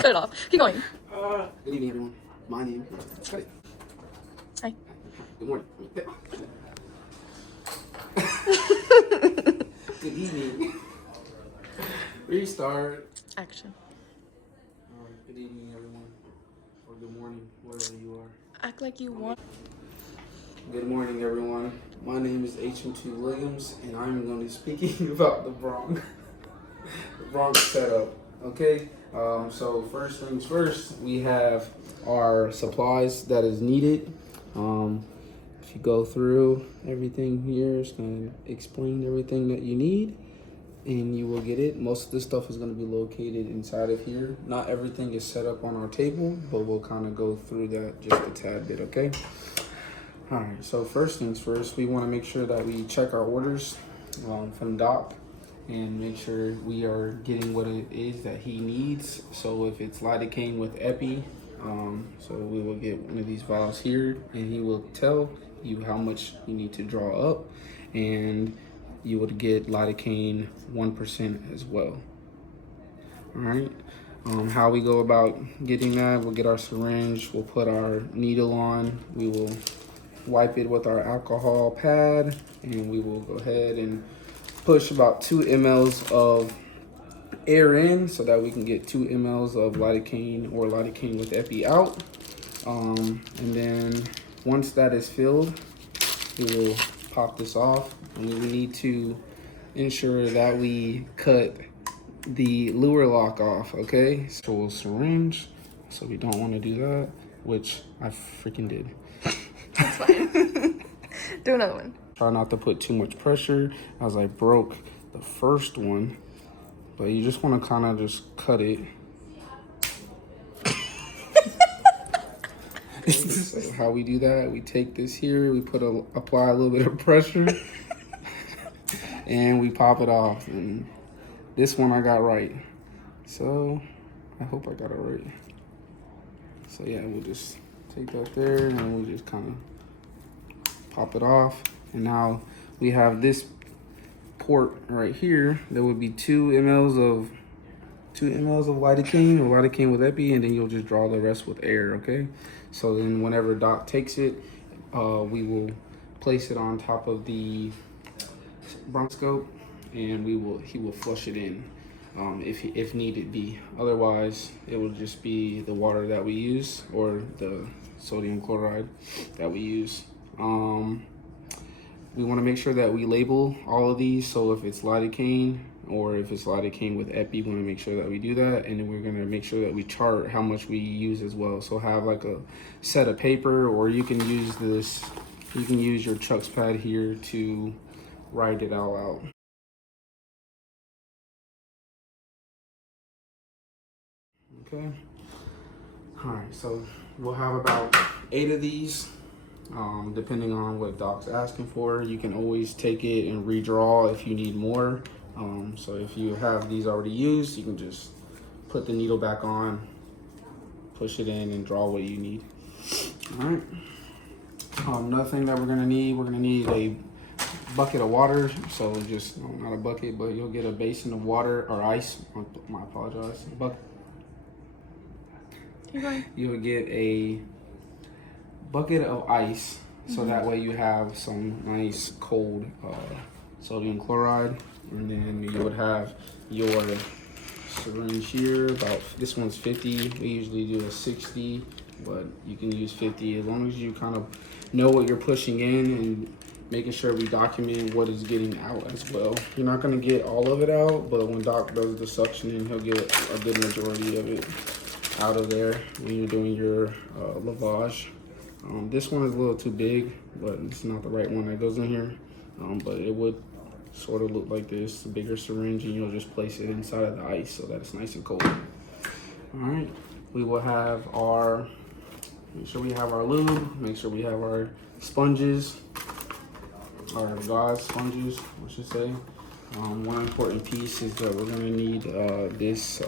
cut it off. Keep going. Good evening, everyone. My name is Cut it. Hi. Good morning. Good evening. Restart. Action. Good evening, everyone. Or good morning, wherever you are. Act like you want. Good morning, everyone. My name is HM2 Williams, and I'm going to be speaking about the Bronch. The Bronch setup. Okay. So first things first, we have our supplies that is needed. If you go through everything here, it's going to explain everything that you need, and you will get it. Most of the stuff is going to be located inside of here. Not everything is set up on our table, but we'll kind of go through that just a tad bit, okay? All right, so first things first, we want to make sure that we check our orders from Doc and make sure we are getting what it is that he needs. So if it's lidocaine with epi, so we will get one of these vials here, and he will tell you how much you need to draw up, and you would get lidocaine 1% as well. All right. How we go about getting that, we'll get our syringe, we'll put our needle on, we will wipe it with our alcohol pad, and we will go ahead and push about 2 mLs of air in so that we can get 2 mLs of lidocaine or lidocaine with epi out. And then once that is filled, we will pop this off, and we need to ensure that we cut the lure lock off, okay? So a syringe, so we don't want to do that, which I freaking did. That's fine. Do another one. Try not to put too much pressure, as I broke the first one, but you just want to kind of just cut it. So how we do that, we take this here, we apply a little bit of pressure, and we pop it off. And this one I got right, so I hope I got it right. So yeah, we'll just take that there, and we'll just kind of pop it off. And now we have this port right here that would be 2 mLs of lidocaine or lidocaine with epi, and then you'll just draw the rest with air, okay? So then whenever Doc takes it, we will place it on top of the bronchoscope, and he will flush it in if needed be. Otherwise, it will just be the water that we use or the sodium chloride that we use. We want to make sure that we label all of these. So if it's lidocaine or if it's lidocaine with epi, we want to make sure that we do that. And then we're going to make sure that we chart how much we use as well. So have like a set of paper, or you can use this. You can use your Chuck's pad here to write it all out. Okay. All right. So we'll have about 8 of these. Depending on what Doc's asking for, you can always take it and redraw if you need more. So if you have these already used, you can just put the needle back on, push it in, and draw what you need. All right. Another thing that we're gonna need a bucket of water. So just not a bucket, but you'll get a basin of water or ice. I apologize. Keep going. You'll get a bucket of ice, so that way you have some nice cold sodium chloride, and then you would have your syringe here. About this one's 50. We usually do a 60, but you can use 50 as long as you kind of know what you're pushing in and making sure we document what is getting out as well. You're not going to get all of it out, but when Doc does the suctioning, he'll get a good majority of it out of there when you're doing your lavage. This one is a little too big, but it's not the right one that goes in here. But it would sort of look like this, a bigger syringe, and you'll just place it inside of the ice so that it's nice and cold. All right, we will have make sure we have our lube, make sure we have our sponges, our gauze sponges, I should say. One important piece is that we're gonna need this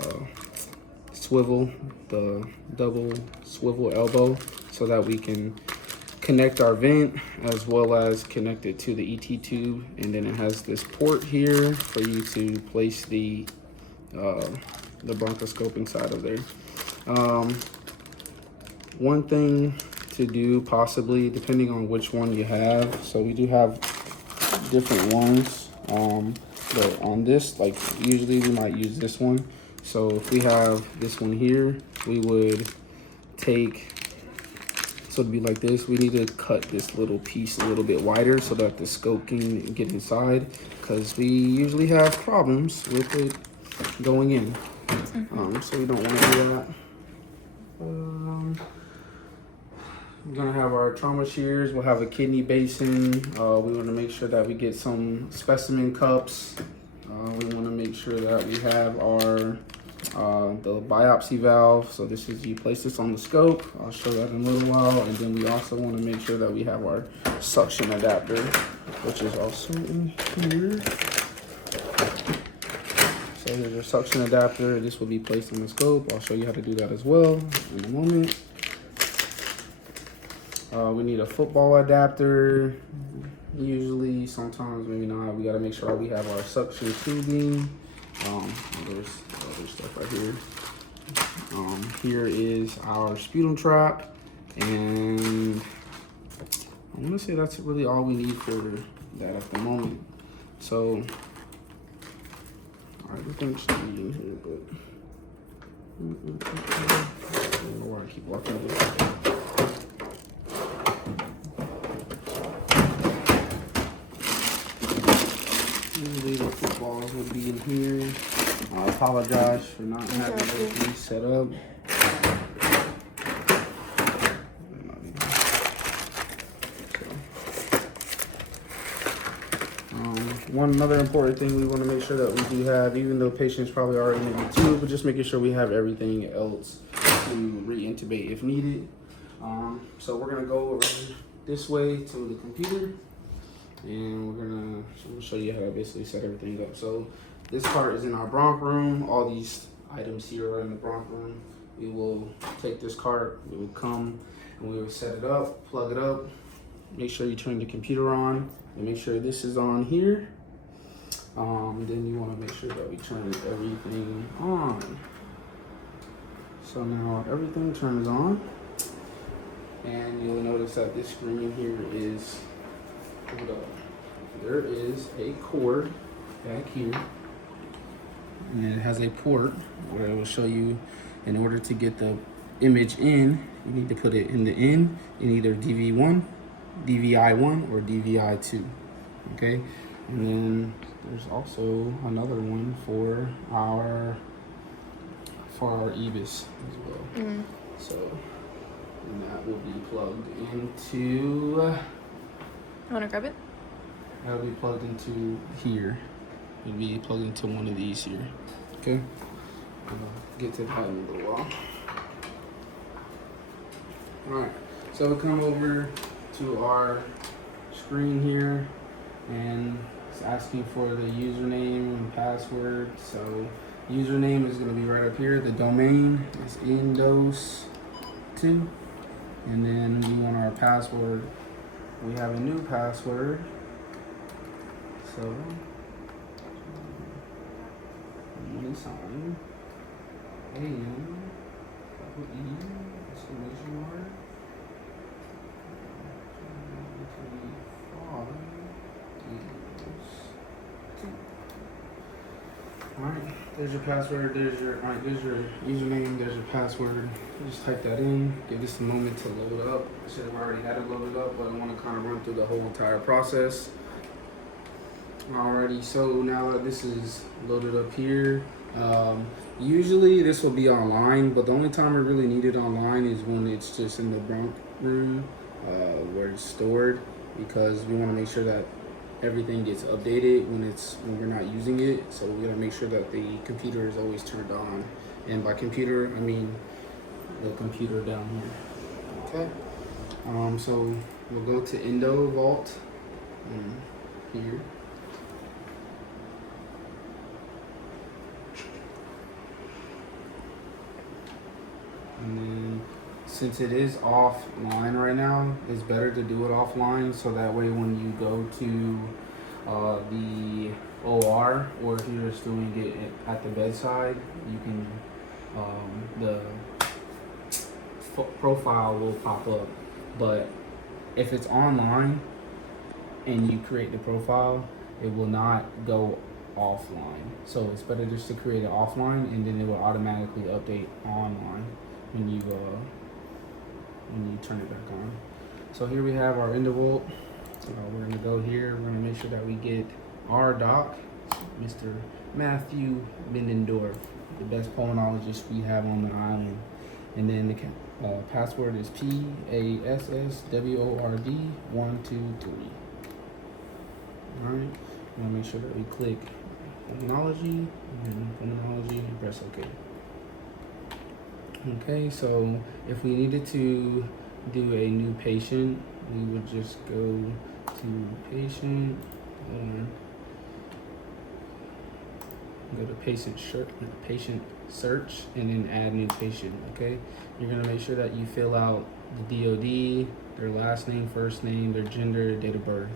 swivel, the double swivel elbow, so that we can connect our vent as well as connect it to the ET tube. And then it has this port here for you to place the bronchoscope inside of there. One thing to do possibly, depending on which one you have. So we do have different ones. But on this, like usually we might use this one. So if we have this one here, we would take, so it'd be like this. We need to cut this little piece a little bit wider so that the scope can get inside, because we usually have problems with it going in. So we don't want to do that. We're gonna have our trauma shears. We'll have a kidney basin. We want to make sure that we get some specimen cups. We want to make sure that we have our the biopsy valve. So this is, you place this on the scope. I'll show that in a little while. And then we also want to make sure that we have our suction adapter, which is also in here. So there's your suction adapter. This will be placed on the scope. I'll show you how to do that as well in a moment. We need a football adapter. Usually, sometimes, maybe not. We gotta make sure we have our suction tubing. There's other stuff right here. Here is our sputum trap, and I'm gonna say that's really all we need for that at the moment. So everything should be in here, but I don't know why I keep walking this. Usually the footballs will be in here. I apologize for not having everything set up. One other important thing we want to make sure that we do have, even though patients probably already in the tube, but just making sure we have everything else to re-intubate if needed. So we're gonna go over this way to the computer, and we're gonna show you how to basically set everything up. So this part is in our bronch room. All these items here are in the bronch room. We will take this cart, we will come and we will set it up, plug it up, make sure you turn the computer on, and make sure this is on here. Then you want to make sure that we turn everything on. So now everything turns on, and you'll notice that this screen here is pulled up. There is a cord back here, and it has a port where it will show you, in order to get the image in, you need to put it in the in either DV1, DVI1, or DVI2. Okay, and then there's also another one for our EBIS as well. So, and that will be plugged into. You want to grab it? That will be plugged into here. It'll be plugged into one of these here. Okay, I'll get to that in a little while. All right, so we'll come over to our screen here, and it's asking for the username and password. So username is going to be right up here. The domain is Indos2, and then we want our password. We have a new password. So money sign AM double E exclamation mark. Alright, there's your password, there's your username, there's your password. You just type that in, give this a moment to load up. I should have already had it loaded up, but I want to kind of run through the whole entire process. Alrighty, so now that this is loaded up here, usually this will be online, but the only time I really need it online is when it's just in the bronch room where it's stored, because we want to make sure that everything gets updated when we're not using it. So we gotta make sure that the computer is always turned on, and by computer I mean the computer down here. Okay. So we'll go to Endo Vault here. And then, since it is offline right now, it's better to do it offline, so that way when you go to the OR, or if you're just doing it at the bedside, you can profile will pop up. But if it's online and you create the profile, it will not go offline. So it's better just to create it offline, and then it will automatically update online when you turn it back on. So here we have our interval. We're gonna go here. We're gonna make sure that we get our doc, Mr. Matthew Bendendorf, the best pulmonologist we have on the island. And then the password is PASSWORD123. All right. We're gonna make sure that we click pulmonology and press OK. Okay, so if we needed to do a new patient, we would just go to patient, go to patient search, and then add new patient. Okay, you're gonna make sure that you fill out the DOD, their last name, first name, their gender, date of birth,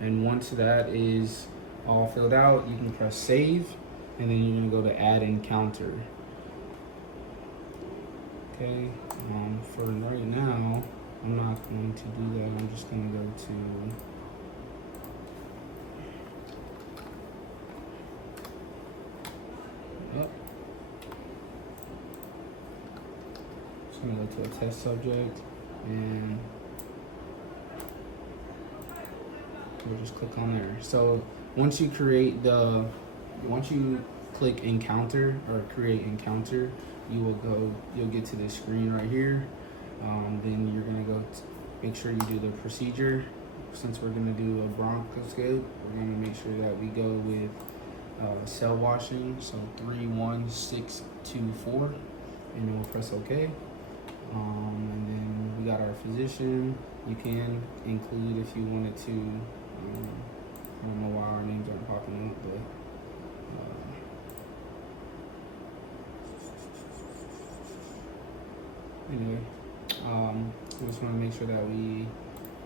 and once that is all filled out, you can press save, and then you're gonna go to add encounter. Okay, for right now, I'm not going to do that. I'm just gonna go to just gonna go to a test subject, and we'll just click on there. So once you click encounter or create encounter, you'll get to this screen right here. Then you're gonna go make sure you do the procedure. Since we're gonna do a bronchoscope, we're gonna make sure that we go with cell washing, so 31624, and then we'll press OK. And then we got our physician. You can include if you wanted to. I don't know why our names aren't popping up, but anyway, I just want to make sure that we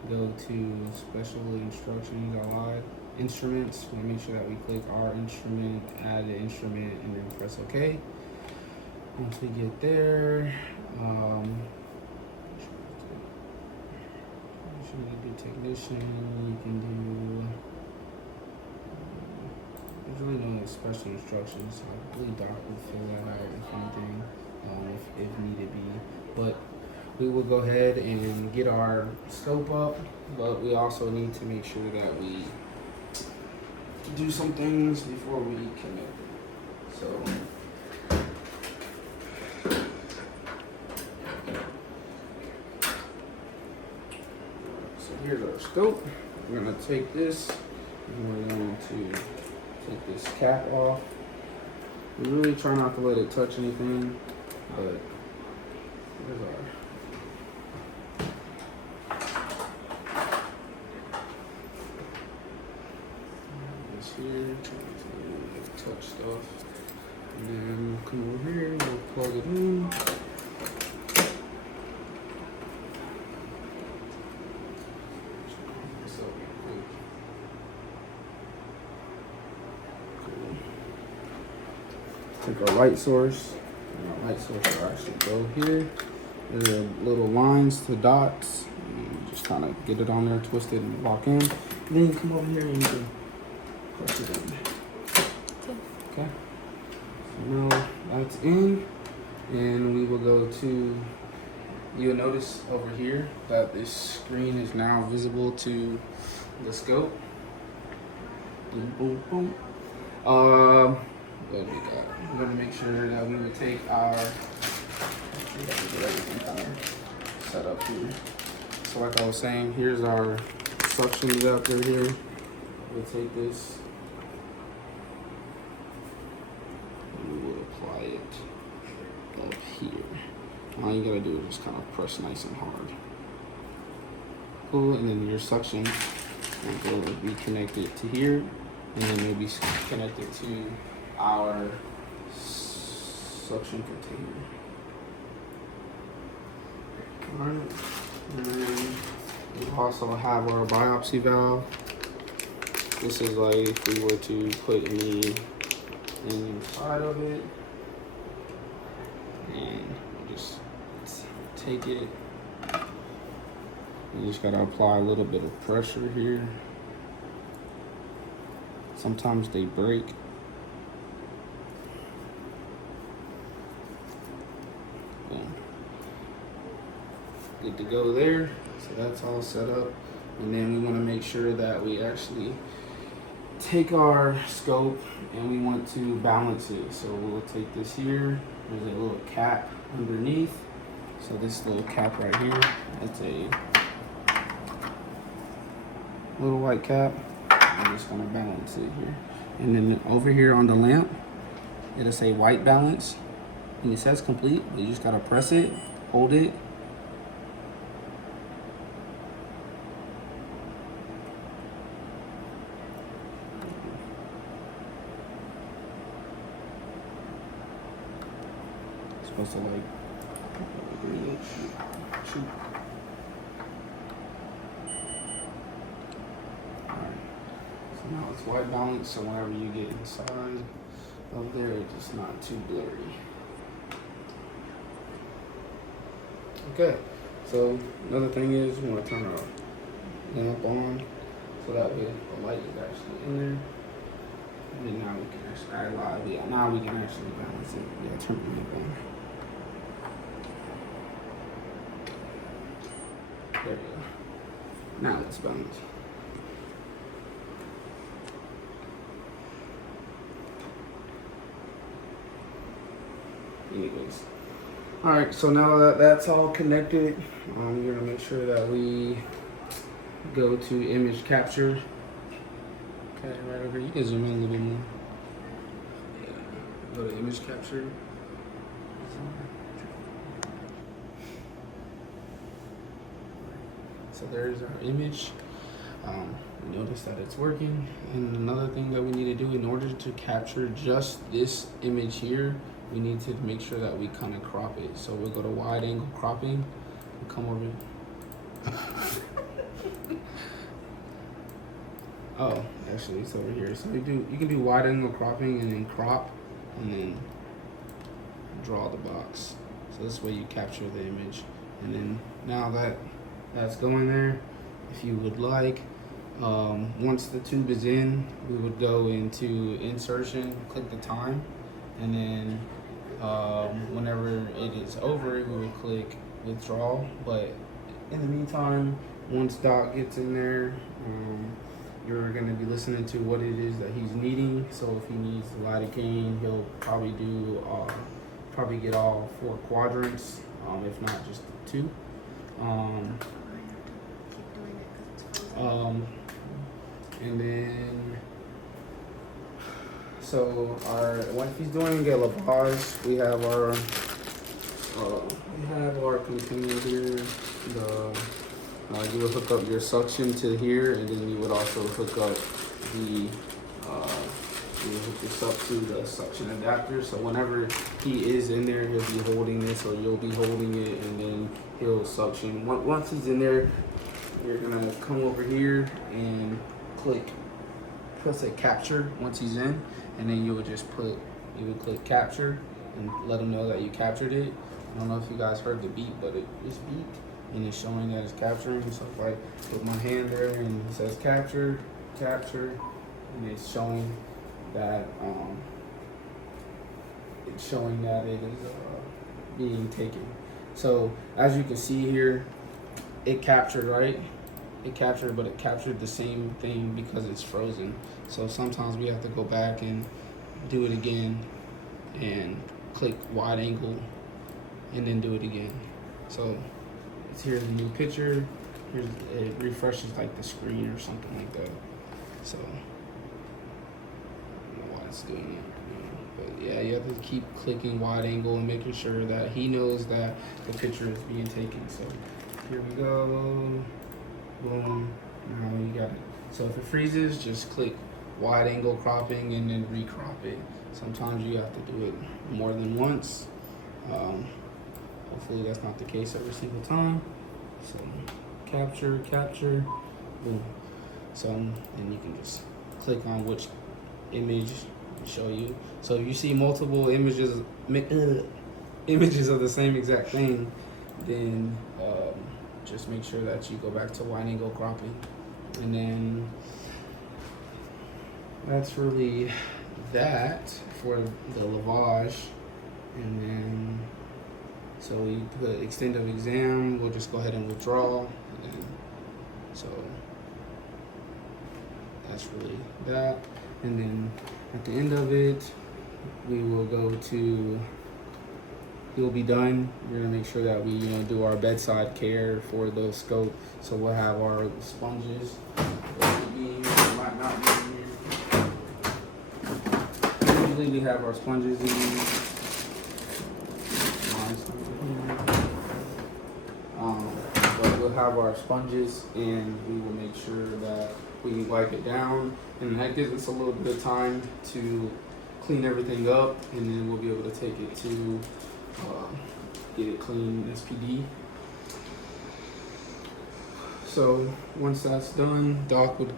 go to special instructions, allied instruments. We make sure that we click our instrument, add the instrument, and then press OK. Once we get there, you do technician, you can do, there's really no special instructions. I believe Doc will fill that out if anything, if needed be. But we will go ahead and get our scope up, but we also need to make sure that we do some things before we connect it. So here's our scope. We're gonna take this and we're going to take this cap off. We really try not to let it touch anything, but here's our this here, touch stuff, and then come over here, we'll plug it in. Take our light source, and our light source will actually go here. There are little lines to dots. You just kind of get it on there, twist it, and lock in. And then you come over here and you can press it in. Okay. So now that's in, and we will go to. You'll notice over here that this screen is now visible to the scope. Boom, boom, boom. What we got? We're going to make sure that we would take our, get everything kind of set up here. So like I was saying, here's our suction adapter here. We'll take this and we will apply it up here. All you gotta do is just kind of press nice and hard. Cool, and then your suction will be connected to here, and then maybe connected to our suction container. Alright, and then we also have our biopsy valve. This is like if we were to put any inside of it, and we just take it. You just gotta apply a little bit of pressure here. Sometimes they break. Boom. Good to go there. So that's all set up. And then we want to make sure that we actually take our scope and we want to balance it. So we'll take this here. There's a little cap underneath. So this little cap right here, that's a little white cap. I'm just gonna balance it here. And then over here on the lamp, it'll say white balance. And it says complete, but you just gotta press it, hold it. It's supposed to like, shoot. Now it's white balance, so whenever you get inside of there, it's just not too blurry. Okay, so another thing is we want to turn our lamp on, so that way the light is actually in there. And then now we can actually, now we can actually balance it. Yeah, turn the lamp on. There we go. Now let's balance. Anyways, all right, so now that that's all connected, we're gonna make sure that we go to image capture. Okay, right over here. You can zoom in a little bit more. Yeah, go to image capture. So there's our image. Notice that it's working. And another thing that we need to do in order to capture just this image here, we need to make sure that we kind of crop it. So we'll go to wide angle cropping. We'll come over. Oh, actually it's over here. So you can do wide angle cropping and then crop and then draw the box. So this way you capture the image. And then now that that's going there, if you would like, once the tube is in, we would go into insertion, click the time, and then whenever it is over, we would click withdraw. But in the meantime, once Doc gets in there, you're going to be listening to what it is that he's needing. So if he needs the lidocaine, he'll probably do probably get all 4 quadrants, if not just 2. And then, so once he's doing a lavage, we have our container here. You would hook up your suction to here, and then you would also hook up you hook this up to the suction adapter. So whenever he is in there, he'll be holding this, or you'll be holding it, and then he'll suction. Once he's in there, you're gonna come over here and press a capture once he's in, and then you would click capture and let him know that you captured it. I don't know if you guys heard the beep, but it's beeped and it's showing that it's capturing. So if I put my hand there and it says capture, and it's showing that it is being taken. So as you can see here, it captured, right? It captured, but it captured the same thing because it's frozen. So sometimes we have to go back and do it again and click wide angle and then do it again. So here's a new picture. It refreshes like the screen or something like that. So I don't know why it's doing it. But yeah, you have to keep clicking wide angle and making sure that he knows that the picture is being taken. So here we go. Boom. Now you got it. So if it freezes, just click wide angle cropping and then recrop it. Sometimes you have to do it more than once. Hopefully that's not the case every single time. So capture, boom. So then you can just click on which image to show you. So if you see multiple images of the same exact thing, then just make sure that you go back to wide angle cropping. And then that's really that for the lavage. And then so you put extent of exam, we'll just go ahead and withdraw. And so that's really that. And then at the end of it, we will go to, you'll be done. We're gonna make sure that we do our bedside care for the scope. So we'll have our sponges. Might not be in here. Usually we have our sponges in here. But we'll have our sponges, and we will make sure that we wipe it down, and that gives us a little bit of time to clean everything up, and then we'll be able to take it to get it clean SPD. So once that's done, Doc would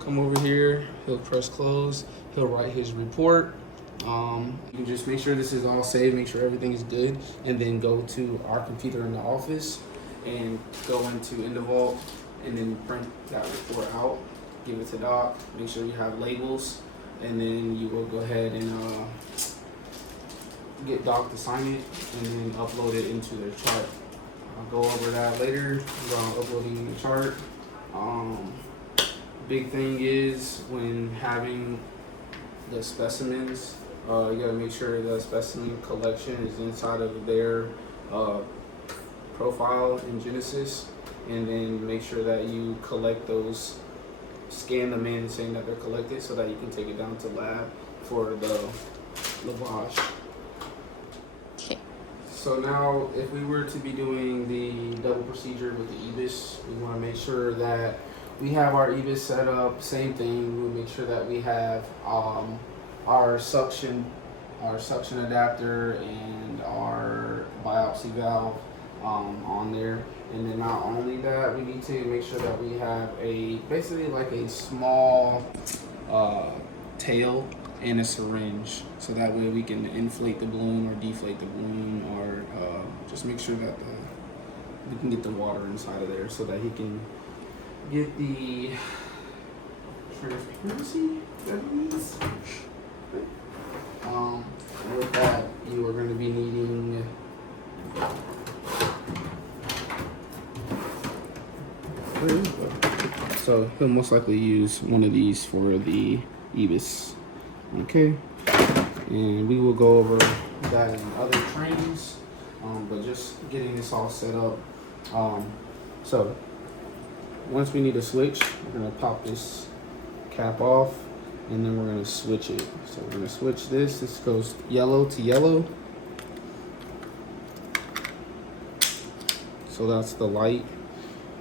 come over here, he'll press close, he'll write his report. You can just make sure this is all saved, make sure everything is good, and then go to our computer in the office and go into InDeVault and then print that report out, give it to Doc, make sure you have labels, and then you will go ahead and get Doc to sign it and then upload it into their chart. I'll go over that later about uploading the chart. Big thing is when having the specimens, you gotta make sure the specimen collection is inside of their profile in Genesis, and then make sure that you collect those, scan them in saying that they're collected so that you can take it down to lab for the lavage. Okay. So now if we were to be doing the double procedure with the EBIS, we want to make sure that we have our EBIS set up. Same thing, we'll make sure that we have our suction adapter and our biopsy valve on there. And then not only that, we need to make sure that we have basically like a small tail and a syringe, so that way we can inflate the balloon or deflate the balloon, or just make sure that we can get the water inside of there so that he can get the transparency that he needs. And with that, you are going to be needing so he'll most likely use one of these for the EBIS. Okay, and we will go over that in other trainings, but just getting this all set up. So once we need a switch, we're going to pop this cap off, and then we're going to switch it. So we're going to switch this. This goes yellow to yellow. So that's the light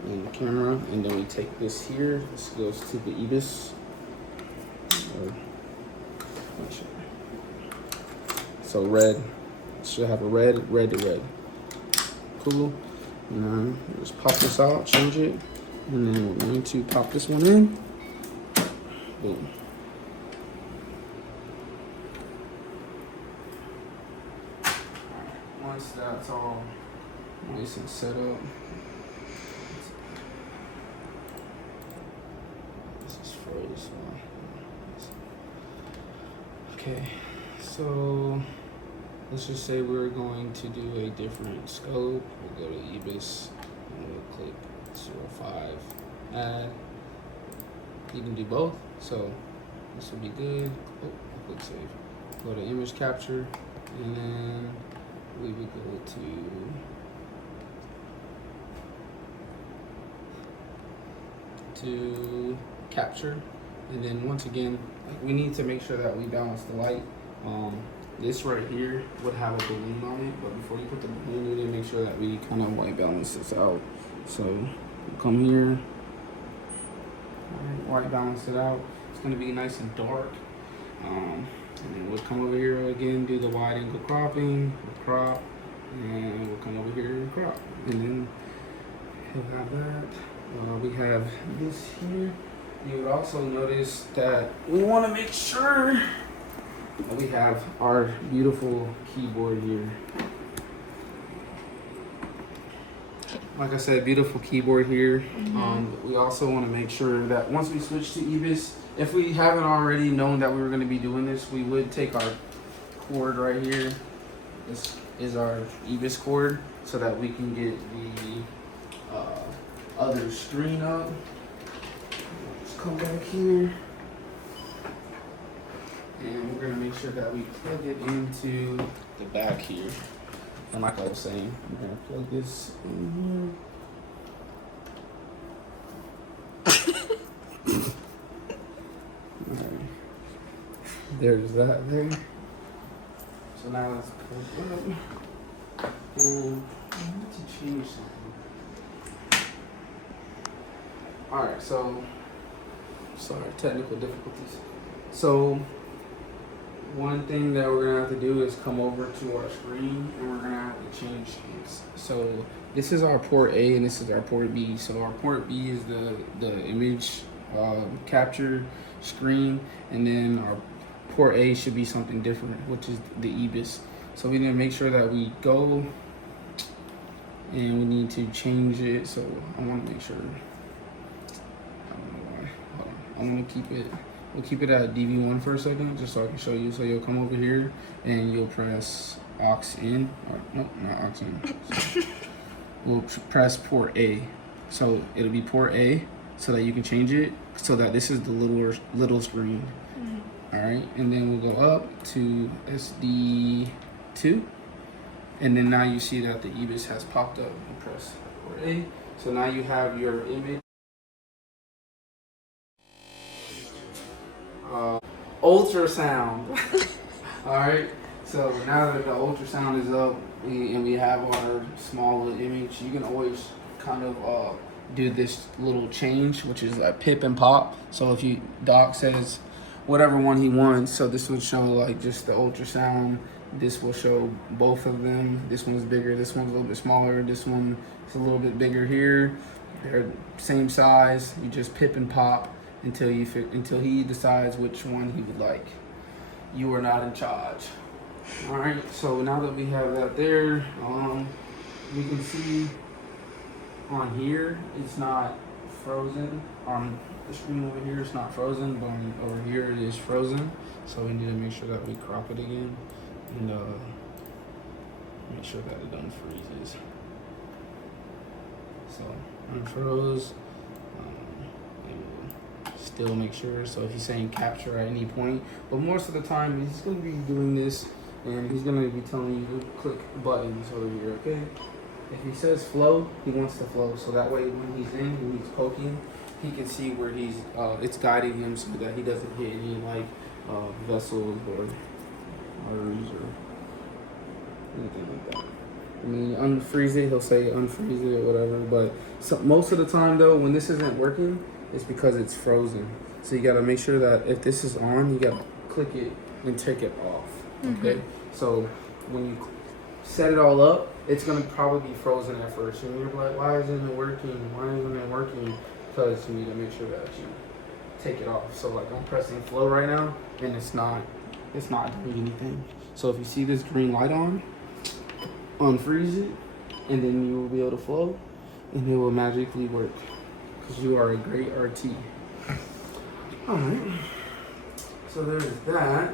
and the camera. And then we take this here. This goes to the EBIS. So red. Should have a red to red. Cool. And then just pop this out, change it. And then we're going to pop this one in. Boom. Once that's all nice and set up, this is froze. Okay, so let's just say we're going to do a different scope. We'll go to EBIS and we'll click 05 add. You can do both, so this will be good. Oh, click save. Go to image capture, and then we would go to capture, and then once again, we need to make sure that we balance the light. This right here would have a balloon on it, but before you put the balloon, we need to make sure that we kind of white balance this out. So we'll come here, white balance it out. It's going to be nice and dark. And then we'll come over here again, do the wide angle cropping, we'll crop, and we'll come over here and crop. And then he'll have that. We have this here. You would also notice that we want to make sure that we have our beautiful keyboard here. like I said, beautiful keyboard here. We also want to make sure that once we switch to EBIS, if we haven't already known that we were going to be doing this, we would take our cord right here. This is our EBIS cord, so that we can get the other screen up. Let's come back here. And we're going to make sure that we plug it into the back here. And like I was saying, I'm going to plug this in here. Alright. There's that there. So now let's plug it up. And I need to change something. Alright, so sorry, technical difficulties. So one thing that we're gonna have to do is come over to our screen and we're gonna have to change things. So this is our port A and this is our port B. So our port B is the image capture screen, and then our port A should be something different, which is the EBIS. So we need to make sure that we go and we need to change it. So I want to make sure. I don't know why. Hold on. I'm gonna keep it. We'll keep it at DV1 for a second, just so I can show you. So you'll come over here and you'll press aux in, or no, not aux in. So we'll press port A. So it'll be port A, so that you can change it, so that this is the little screen. All right, and then we'll go up to SD2, and then now you see that the EBIS has popped up. You press port A, so now you have your image. Ultrasound. All right, so now that the ultrasound is up and we have our small little image, you can always kind of do this little change, which is a pip and pop. So if doc says whatever one he wants, so this would show like just the ultrasound, this will show both of them. This one's bigger, this one's a little bit smaller, this one is a little bit bigger here. They're same size. You just pip and pop until he decides which one he would like. You are not in charge. All right, so now that we have that there, we can see on here it's not frozen. On the screen over here it's not frozen, but over here it is frozen. So we need to make sure that we crop it again and make sure that it unfreezes. So unfroze. Still make sure. So if he's saying capture at any point, but most of the time he's going to be doing this and he's going to be telling you to click buttons over here. Okay, if he says flow, he wants to flow, so that way when he's in and he's poking, he can see where he's it's guiding him so that he doesn't hit any like vessels or arteries or anything like that. I mean, unfreeze it, he'll say unfreeze it or whatever, but most of the time though, when this isn't working, it's because it's frozen. So you gotta make sure that if this is on, you gotta click it and take it off. Okay. So when you set it all up, it's gonna probably be frozen at first, and you're like, "Why isn't it working? Why isn't it working?" Because you need to make sure that you take it off. So like I'm pressing flow right now, and it's not doing anything. So if you see this green light on, unfreeze it, and then you will be able to flow, and it will magically work. Because you are a great RT. Alright. So there's that.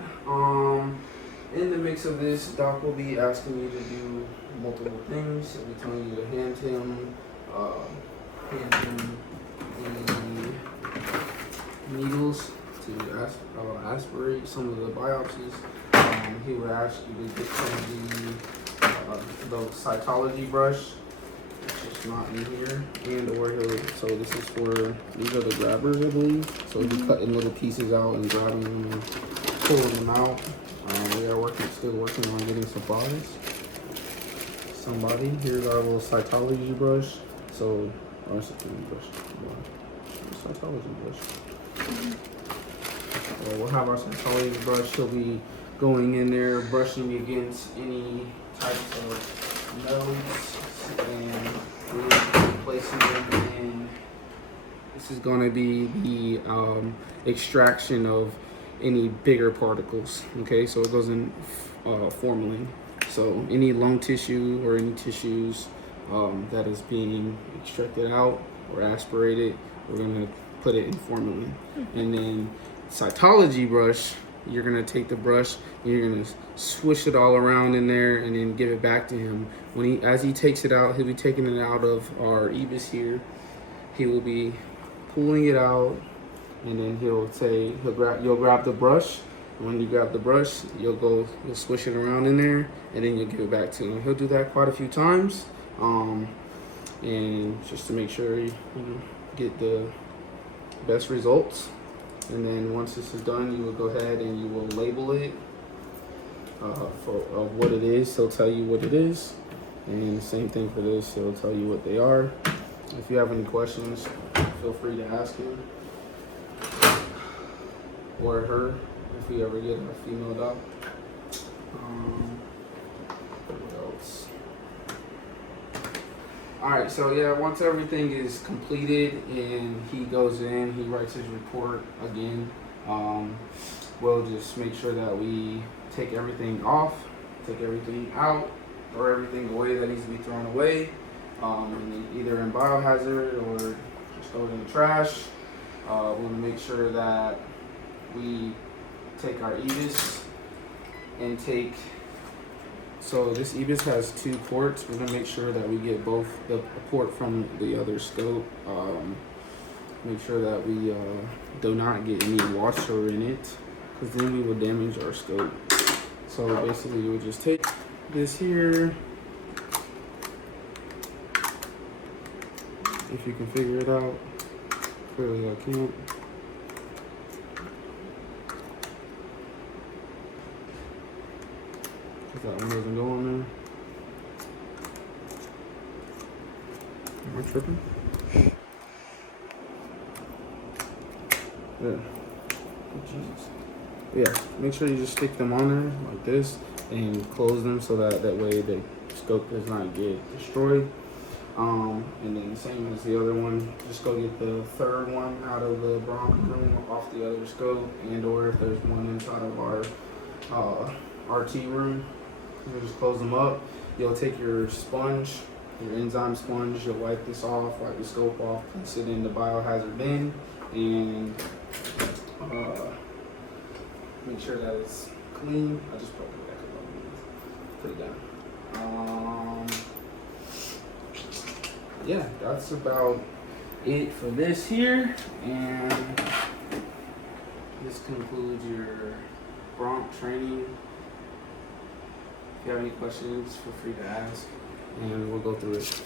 In the mix of this, Doc will be asking you to do multiple things. He'll be telling you to hand him the needles to aspirate some of the biopsies. He would ask you to get some of the cytology brush. It's just not in here, and or so this is for, these are the grabbers, I believe. So he'll be cutting little pieces out and grabbing them and pulling them out. We are still working on getting supplies. Here's our little cytology brush. So our cytology brush. So we'll have our cytology brush. He'll be going in there, brushing against any types of nodes, and placing them in. This is going to be the extraction of any bigger particles. Okay, so it goes in formalin. So any lung tissue or any tissues that is being extracted out or aspirated. We're gonna put it in formalin. And then cytology brush, you're gonna take the brush and you're gonna swish it all around in there and then give it back to him. As he takes it out, he'll be taking it out of our EBIS here. He will be pulling it out, and then you'll grab the brush. And when you grab the brush, you'll swish it around in there, and then you'll give it back to him. He'll do that quite a few times, and just to make sure you get the best results. And then once this is done, you will go ahead and you will label it of what it is. He'll tell you what it is, and the same thing for this. He'll tell you what they are. If you have any questions, feel free to ask him or her if we ever get a female dog. What else? Alright, so yeah, once everything is completed and he goes in, he writes his report again, we'll just make sure that we take everything off, take everything out, throw everything away that needs to be thrown away, either in biohazard or just throw it in the trash. We'll make sure that we take our EBIS and so this EBIS has 2 ports. We're gonna make sure that we get both the port from the other scope. Make sure that we do not get any washer in it, because then we will damage our scope. So basically we'll just take this here. If you can figure it out. Clearly I can't. That one doesn't go on there. Am I tripping? Yeah. Oh, Jesus. Yeah, make sure you just stick them on there like this and close them so that way the scope does not get destroyed. And then same as the other one, just go get the third one out of the bronch room off the other scope, and or if there's one inside of our RT room, you'll just close them up. You'll take your sponge, your enzyme sponge, you'll wipe this off, wipe the scope off, place it in the biohazard bin, and make sure that it's clean. I just put it back up, put it down. Yeah, that's about it for this here, and this concludes your bronch training. If you have any questions, feel free to ask, and we'll go through it.